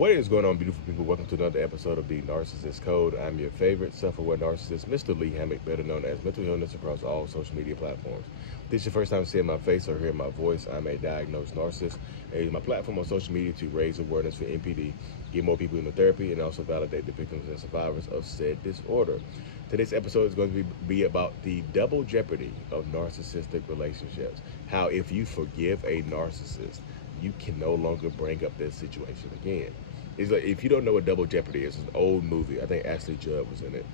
What is going on, beautiful people? Welcome to another episode of the Narcissists Code. I'm your favorite self-aware narcissist, Mr. Lee Hammock, better known as Mental Illness across all social media platforms. If this is your first time seeing my face or hearing my voice, I'm a diagnosed narcissist. I use my platform on social media to raise awareness for NPD, get more people into therapy, and also validate the victims and survivors of said disorder. Today's episode is going to be about the double jeopardy of narcissistic relationships. How if you forgive a narcissist, you can no longer bring up this situation again. It's like, if you don't know what double jeopardy is, it's an old movie. I think Ashley Judd was in it,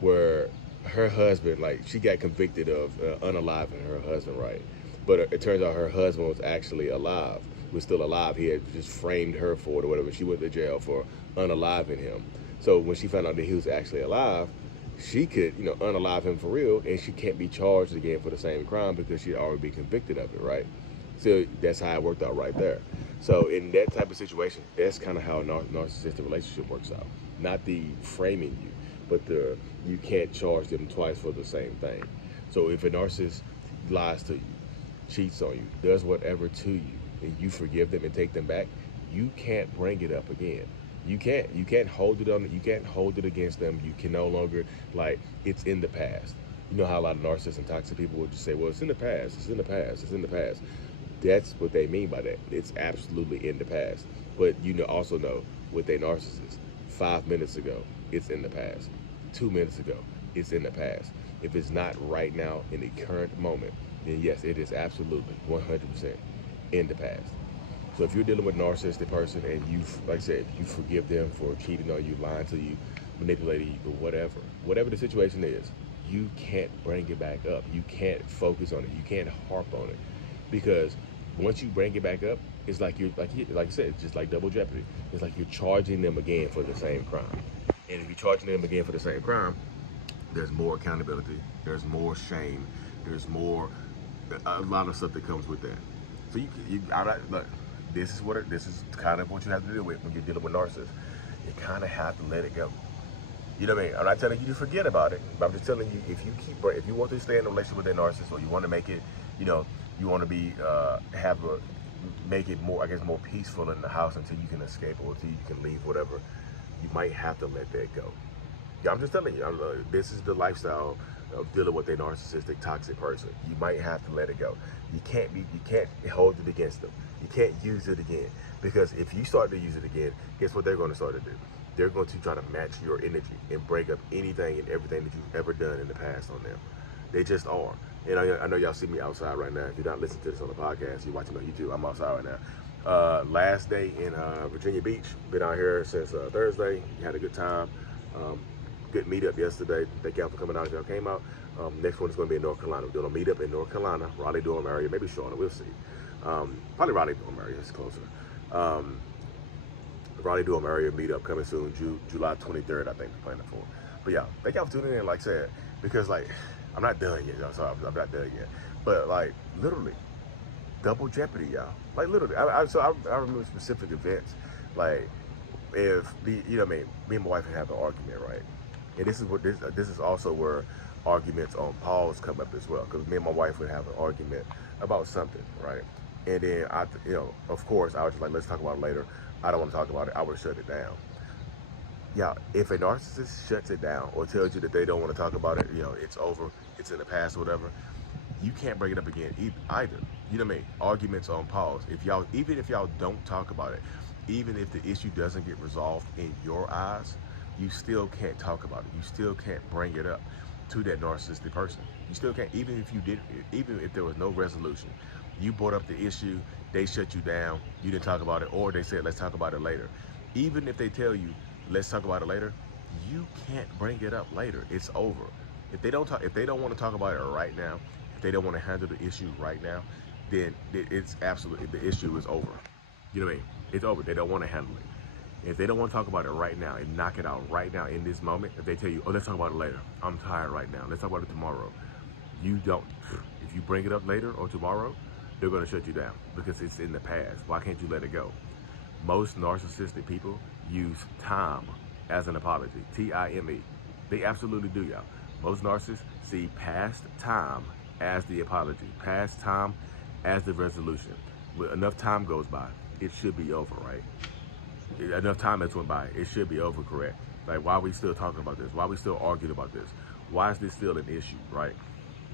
where her husband, like, she got convicted of unaliving her husband, right? But it turns out her husband was actually alive, was still alive. He had just framed her for it or whatever. She went to jail for unaliving him. So when she found out that he was actually alive, she could, unalive him for real, and she can't be charged again for the same crime because she'd already been convicted of it, right? So that's how it worked out right there. So in that type of situation, that's kind of how a narcissistic relationship works out. Not the framing you, but you can't charge them twice for the same thing. So if a narcissist lies to you, cheats on you, does whatever to you, and you forgive them and take them back, you can't bring it up again. You can't. You can't hold it on. You can't hold it against them. You can no longer, like, it's in the past. You know how a lot of narcissists and toxic people would just say, well, it's in the past, it's in the past, it's in the past. That's what they mean by that. It's absolutely in the past. But also know with a narcissist, 5 minutes ago, it's in the past. 2 minutes ago, it's in the past. If it's not right now in the current moment, then yes, it is absolutely 100% in the past. So if you're dealing with a narcissistic person and you, like I said, you forgive them for cheating on you, lying to you, manipulating you, but whatever the situation is, you can't bring it back up. You can't focus on it. You can't harp on it, because once you bring it back up, it's like you're like I said, it's just like double jeopardy. It's like you're charging them again for the same crime. And if you're charging them again for the same crime, there's more accountability, there's more shame, there's more, a lot of stuff that comes with that. So look, this is kind of what you have to deal with when you're dealing with narcissists. You kind of have to let it go. You know what I mean? I'm not telling you to forget about it, but I'm just telling you, if you want to stay in a relationship with a narcissist, or you want to make it, you want to be make it more, I guess, more peaceful in the house until you can escape or until you can leave, whatever. You might have to let that go. Yeah, I'm just telling you, this is the lifestyle of dealing with a narcissistic, toxic person. You might have to let it go. You can't hold it against them. You can't use it again, because if you start to use it again, guess what they're going to start to do? They're going to try to match your energy and break up anything and everything that you've ever done in the past on them. They just are. And I know y'all see me outside right now. If you're not listening to this on the podcast, you're watching on YouTube, I'm outside right now. Last day in Virginia Beach. Been out here since Thursday. Had a good time. Good meetup yesterday. Thank y'all for coming out if y'all came out. Next one is going to be in North Carolina. We're doing a meetup in North Carolina, Raleigh-Durham area, maybe Charlotte, we'll see. Probably Raleigh-Durham area, it's closer. Raleigh-Durham area meetup coming soon, July 23rd, I think we're planning for. But yeah, thank y'all for tuning in, like I said, because, like, I'm not done yet, y'all. Sorry, I'm not done yet. But, like, literally, double jeopardy, y'all. Like, literally. I remember specific events. Like, if me and my wife would have an argument, right? And this is also where arguments on pause come up as well, because me and my wife would have an argument about something, right? And then of course, I was just like, let's talk about it later. I don't want to talk about it. I would shut it down. Yeah, if a narcissist shuts it down or tells you that they don't want to talk about it, it's over, it's in the past or whatever, you can't bring it up again either. You know what I mean? Arguments on pause. Even if y'all don't talk about it, even if the issue doesn't get resolved in your eyes, you still can't talk about it. You still can't bring it up to that narcissistic person. You still can't, even if there was no resolution. You brought up the issue, they shut you down, you didn't talk about it, or they said, let's talk about it later. Even if they tell you, let's talk about it later, you can't bring it up later. It's over. If they don't want to talk about it right now, if they don't want to handle the issue right now, then it's absolutely, the issue is over. You know what I mean? It's over. They don't want to handle it. If they don't want to talk about it right now and knock it out right now in this moment, if they tell you, oh, let's talk about it later, I'm tired right now, let's talk about it tomorrow, you don't. If you bring it up later or tomorrow, they're going to shut you down because it's in the past. Why can't you let it go? Most narcissistic people use time as an apology. T-I-M-E. They absolutely do, y'all. Most narcissists see past time as the apology, past time as the resolution. When enough time goes by, it should be over, right? enough time has went by. It should be over, correct? Like, why are we still talking about this? Why are we still arguing about this? Why is this still an issue, right?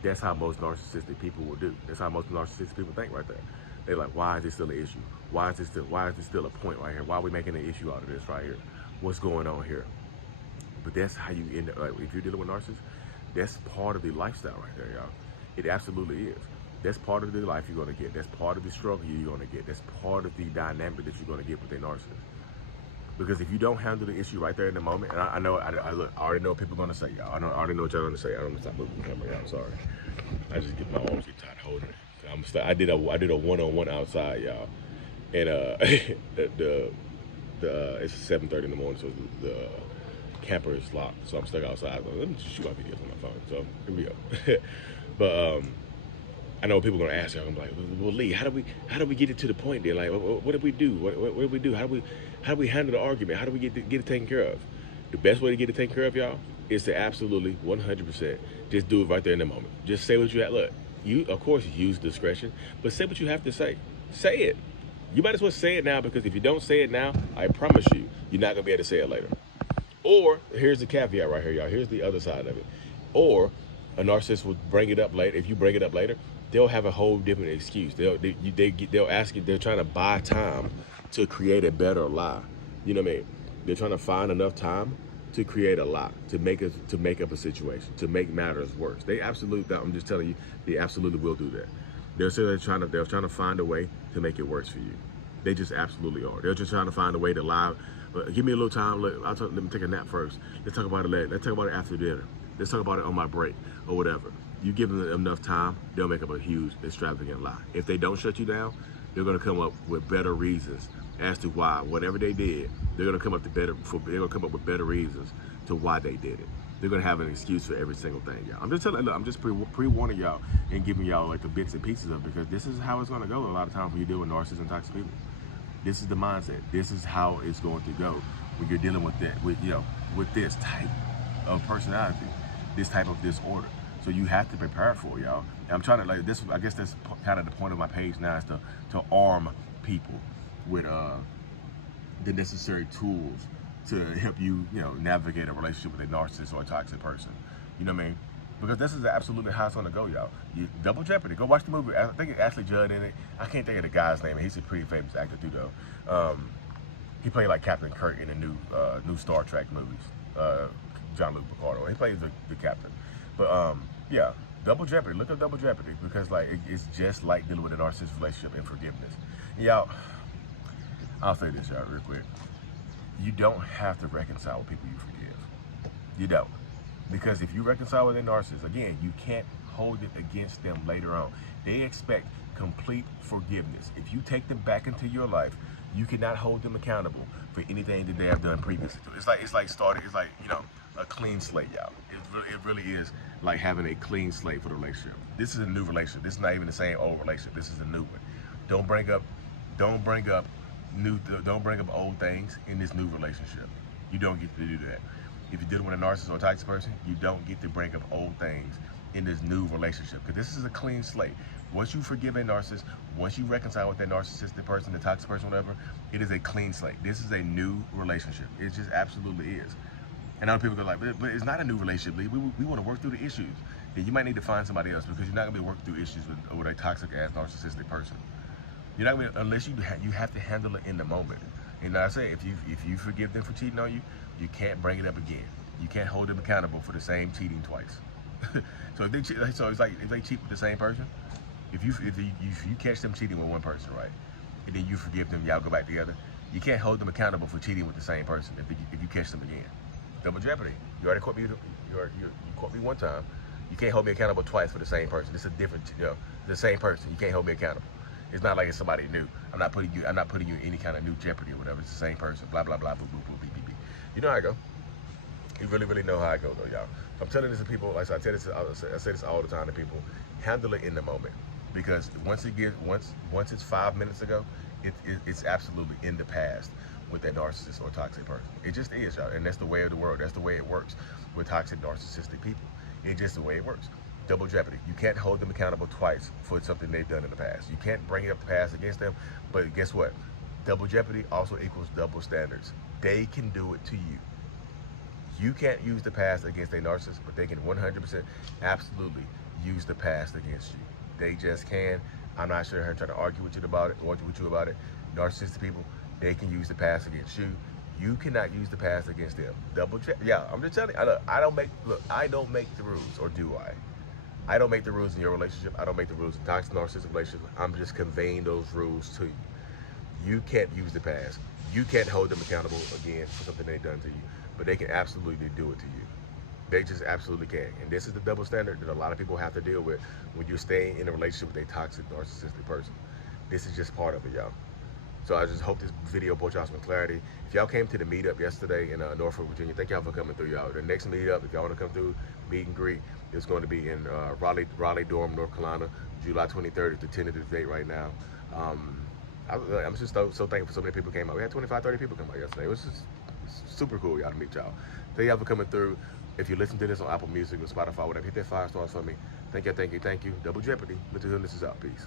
That's how most narcissistic people will do. That's how most narcissistic people think right there. They're like, why is this still an issue? Why is this still a point right here? Why are we making an issue out of this right here? What's going on here? But that's how you end up, like, if you're dealing with narcissists, that's part of the lifestyle right there, y'all. It absolutely is. That's part of the life you're gonna get. That's part of the struggle you're gonna get. That's part of the dynamic that you're gonna get with a narcissist. Because if you don't handle the issue right there in the moment, and I know, I already know what people are gonna say, y'all. I already know what y'all gonna say. I don't stop moving the camera, y'all. I'm sorry. I just get my arms get tight holding it. I did a one-on-one outside, y'all, and it's 7:30 in the morning, so the camper is locked, so I'm stuck outside. Let me just shoot my videos on my phone. So here we go. But I know people are gonna ask you. I'm like, well, Lee, how do we get it to the point there? Like, what did we do? What did we do? How do we handle the argument? How do we get it taken care of? The best way to get it taken care of, y'all, is to absolutely 100% just do it right there in the moment. Just say what you have. Look, you of course use discretion, but say what you have to say. Say it. You might as well say it now, because if you don't say it now, I promise you, you're not gonna be able to say it later. Or here's the caveat right here, y'all. Here's the other side of it. Or a narcissist will bring it up later. If you bring it up later, they'll have a whole different excuse. They'll ask you. They're trying to buy time to create a better lie. You know what I mean? They're trying to find enough time to create a lie, to make up a situation, to make matters worse. They absolutely. I'm just telling you, they absolutely will do that. They're trying to find a way to make it worse for you. They just absolutely are. They're just trying to find a way to lie. Give me a little time. Let me take a nap first. Let's talk about it later. Let's talk about it after dinner. Let's talk about it on my break or whatever. You give them enough time, they'll make up a huge, extravagant lie. If they don't shut you down, they're going to come up with better reasons as to why whatever they did. They're going to come up with better reasons to why they did it. They're going to have an excuse for every single thing, y'all. I'm just telling. Look, I'm just pre-warning y'all and giving y'all like the bits and pieces of it, because this is how it's going to go a lot of times when you deal with narcissists and toxic people. This is the mindset. This is how it's going to go when you're dealing with that, with this type of personality, this type of disorder. So you have to prepare for it, y'all. And I'm trying to, like, this. I guess that's kind of the point of my page now, is to arm people with the necessary tools to help you, navigate a relationship with a narcissist or a toxic person. You know what I mean? Because this is absolutely how it's gonna go, y'all. Double Jeopardy. Go watch the movie. I think it's Ashley Judd in it. I can't think of the guy's name. He's a pretty famous actor too, though. He played like Captain Kirk in the new Star Trek movies. Jean-Luc Picard. He plays the captain. But yeah, Double Jeopardy. Look up Double Jeopardy, because like it's just like dealing with a narcissist relationship and forgiveness. Y'all, I'll say this, y'all, real quick. You don't have to reconcile with people you forgive. You don't. Because if you reconcile with a narcissist, again, you can't hold it against them later on. They expect complete forgiveness. If you take them back into your life, you cannot hold them accountable for anything that they have done previously. It's like a clean slate, y'all. It really is like having a clean slate for the relationship. This is a new relationship. This is not even the same old relationship. This is a new one. Don't bring up old things in this new relationship. You don't get to do that. If you're dealing with a narcissist or a toxic person, you don't get to bring up old things in this new relationship, because this is a clean slate. Once you forgive a narcissist, once you reconcile with that narcissistic person, the toxic person, whatever, it is a clean slate. This is a new relationship. It just absolutely is. And other people go like, but it's not a new relationship, Lee. We want to work through the issues. Then you might need to find somebody else, because you're not going to be working through issues with a toxic ass narcissistic person. You're not going to, unless you have to handle it in the moment. And I say, if you forgive them for cheating on you, you can't bring it up again. You can't hold them accountable for the same cheating twice. So if they cheat, so it's like if they cheat with the same person, if you catch them cheating with one person, right, and then you forgive them, y'all go back together, you can't hold them accountable for cheating with the same person if you catch them again. Double jeopardy. You already caught me. You caught me one time. You can't hold me accountable twice for the same person. It's a different, the same person. You can't hold me accountable. It's not like it's somebody new. I'm not putting you in any kind of new jeopardy or whatever. It's the same person. Blah blah blah. Boo boo boo beep beep beep. You know how I go. You really know how I go though, y'all. I'm telling this to people. Like I say this all the time to people. Handle it in the moment, because once it's 5 minutes ago, it's absolutely in the past with that narcissist or toxic person. It just is, y'all, and that's the way of the world. That's the way it works with toxic narcissistic people. It's just the way it works. Double jeopardy. You can't hold them accountable twice for something they've done in the past. You can't bring up the past against them, but guess what? Double jeopardy also equals double standards. They can do it to you. You can't use the past against a narcissist, but they can 100% absolutely use the past against you. They just can. I'm not sure her trying to argue with you about it. Narcissistic people, they can use the past against you. You cannot use the past against them. Double check. Yeah, I'm just telling you. I don't make the rules, or do I? I don't make the rules in your relationship. I don't make the rules in toxic narcissistic relationships. I'm just conveying those rules to you. You can't use the past. You can't hold them accountable again for something they've done to you, but they can absolutely do it to you. They just absolutely can. And this is the double standard that a lot of people have to deal with when you're staying in a relationship with a toxic narcissistic person. This is just part of it, y'all. So I just hope this video brought y'all some clarity. If y'all came to the meetup yesterday in Norfolk, Virginia, thank y'all for coming through, y'all. The next meetup, if y'all want to come through, meet and greet, is going to be in Raleigh-Durham, North Carolina, July 23rd is the tentative date right now. I'm just so thankful so many people came out. We had 25, 30 people come out yesterday. It was just super cool, y'all, to meet y'all. Thank y'all for coming through. If you listen to this on Apple Music or Spotify, whatever, hit that 5 stars for me. Thank you. Double Jeopardy. Mental Illness is out. Peace.